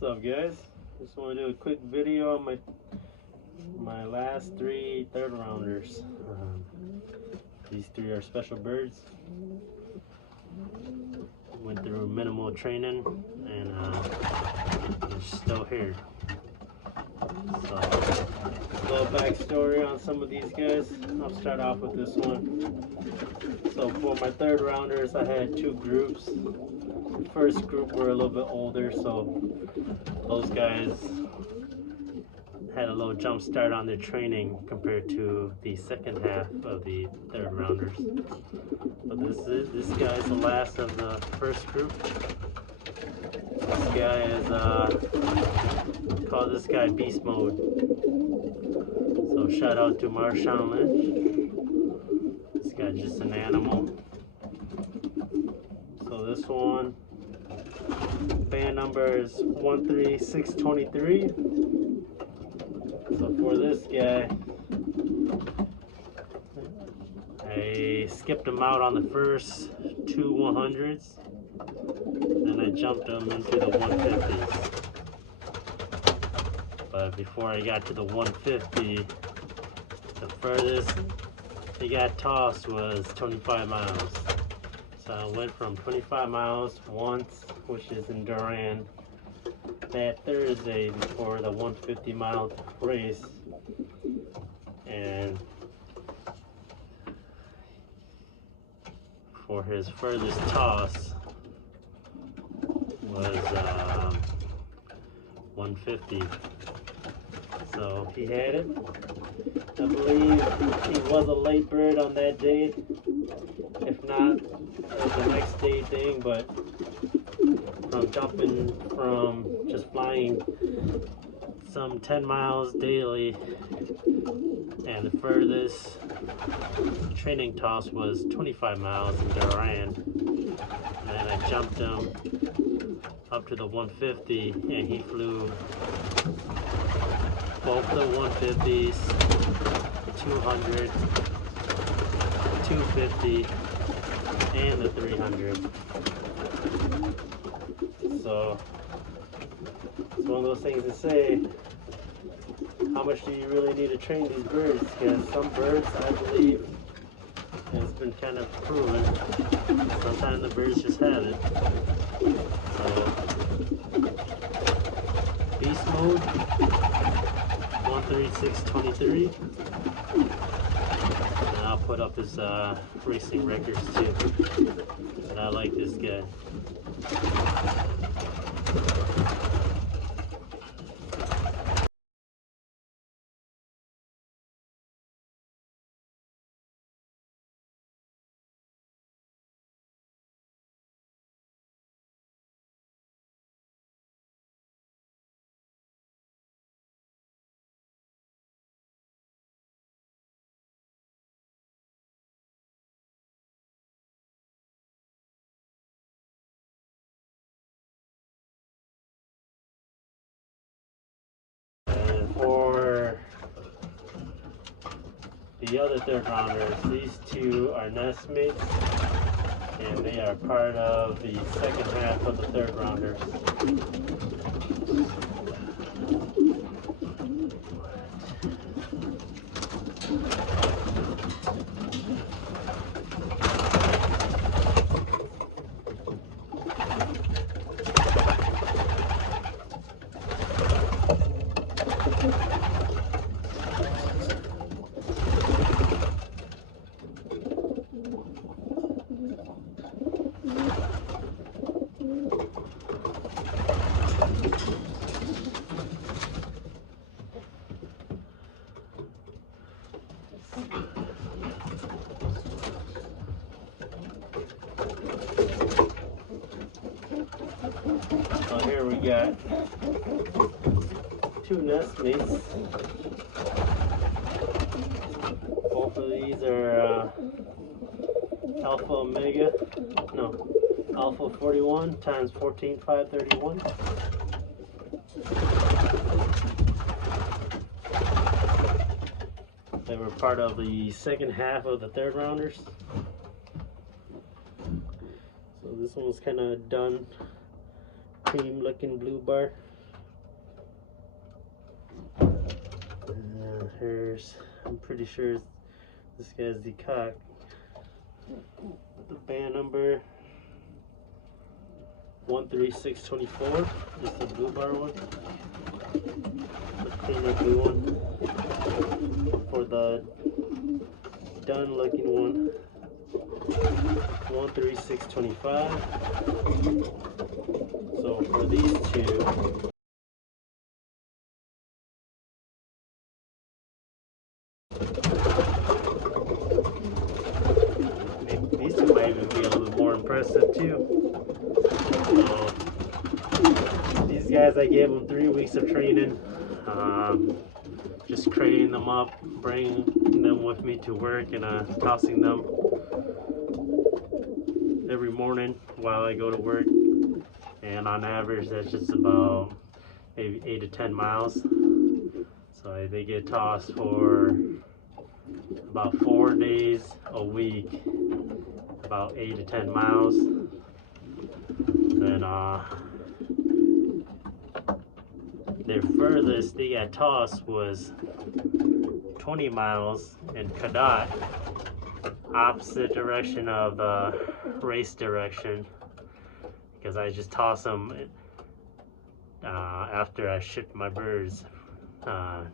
What's up, guys? Just want to do a quick video on my last three third rounders. These three are special birds. Went through minimal training and they're still here. So, a little backstory on some of these guys. I'll start off with this one. So for my third rounders, I had two groups. The first group were a little bit older, so those guys had a little jump start on their training compared to the second half of the third rounders. But this guy's the last of the first group. This guy is call this guy Beast Mode. So shout out to Marshawn Lynch. This guy's just an animal. So this one, band number is 13623. So for this guy, I skipped him out on the first two 100s, then I jumped him into the 150s. But before I got to the 150, the furthest he got tossed was 25 miles. So I went from 25 miles once, which is in Durand, that Thursday before the 150-mile race, and for his furthest toss was 150. So he had it. I believe he was a late bird on that day. If not, it was the next day thing, but from jumping from just flying some 10 miles daily, and the furthest training toss was 25 miles in Durand, and then I jumped him up to the 150, and he flew both the 150s, the 200, 250, and the 300. So it's one of those things to say, how much do you really need to train these birds? Because some birds, I believe, and it's been kind of proven, sometimes the birds just have it. So Beast Mode 13623, and I'll put up his racing records too. But I like this guy. For the other third rounders, these two are Nestmates, and they are part of the second half of the third rounders. So here we got two Nestmates. Both of these are Alpha Omega, no, Alpha 41 times 14531. They were part of the second half of the third rounders. So this one's kind of done, cream looking blue bar. I'm pretty sure this guy's the cock. The band number 13624 is the blue bar one. The cleaner blue one. For the done looking one, 13625. So for these two, these two might even be a little more impressive too. So these guys, I gave them 3 weeks of training. Just crating them up, bringing them with me to work, and tossing them every morning while I go to work. And on average, that's just about maybe 8 to 10 miles. So they get tossed for about 4 days a week, about 8 to 10 miles. Then their furthest they got tossed was 20 miles in Kadot, opposite direction of the race direction, because I just tossed them after I shipped my birds. I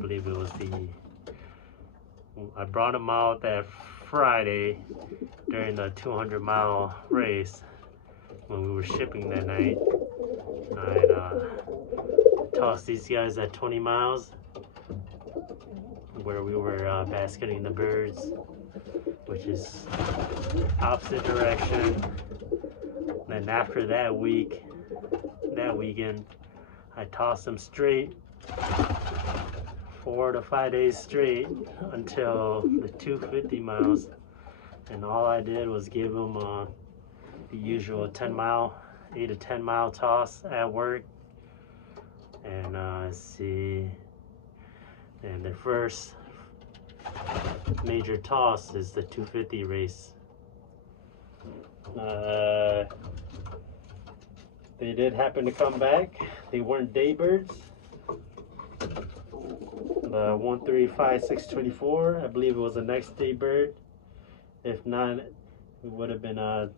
believe it was I brought them out that Friday during the 200-mile race when we were shipping that night. I tossed these guys at 20 miles where we were basketing the birds, which is opposite direction. Then after that weekend, I tossed them straight 4 to 5 days straight until the 250 miles, and all I did was give them the usual 8 to 10 mile toss at work. And let's see, and their first major toss is the 250 race. They did happen to come back. They weren't day birds. The 135-624, I believe it was the next day bird. If not, it would have been a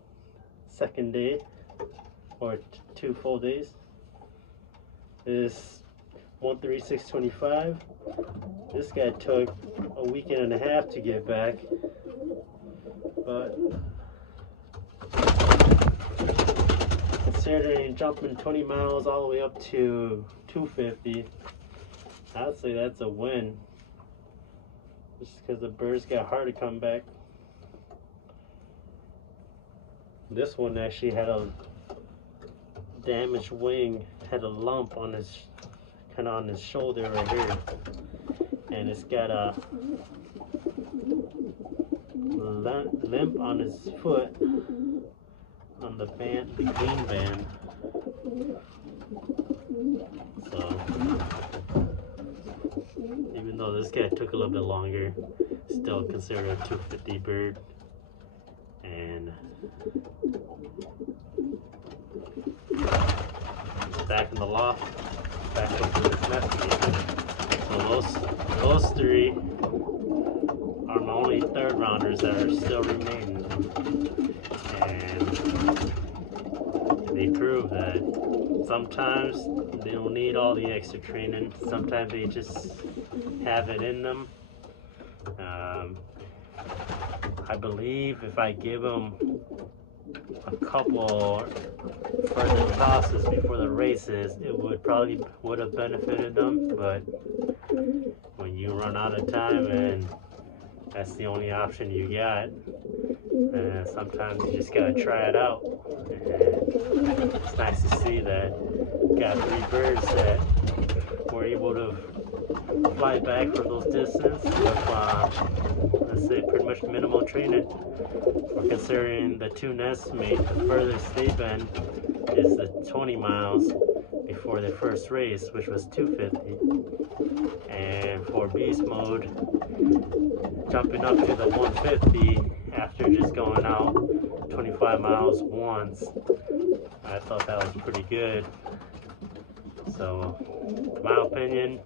second day or 2 full days. This 13625, this guy took a weekend and a half to get back, but considering jumping 20 miles all the way up to 250, I'd say that's a win, just because the birds got hard to come back. This one actually had a damaged wing, had a lump on his shoulder right here, and it's got a limp on his foot on the green band. So even though this guy took a little bit longer, still considered a 250 bird. And back in the loft, back up to this nest again. So those 3 are my only 3rd rounders that are still remaining, and they prove that sometimes they don't need all the extra training. Sometimes they just have it in them. I believe if I give them a couple further tosses before the races, it would have benefited them. But when you run out of time and that's the only option you got, sometimes you just gotta try it out. And it's nice to see that you got 3 birds that were able to fly back for those distances with, let's say, pretty much minimal training. We're considering the 2 Nestmates, the furthest they've been is the 20 miles before their first race, which was 250. And for beast mode, jumping up to the 150 after just going out 25 miles once, I thought that was pretty good. So, in my opinion,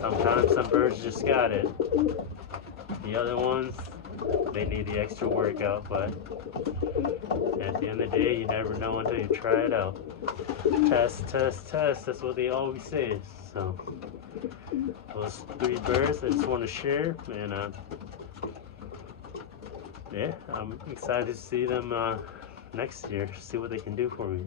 Sometimes some birds just got it. The other ones, they need the extra workout, but at the end of the day, you never know until you try it out. Test, test, test. That's what they always say. So, those 3 birds I just want to share, and yeah, I'm excited to see them next year. See what they can do for me.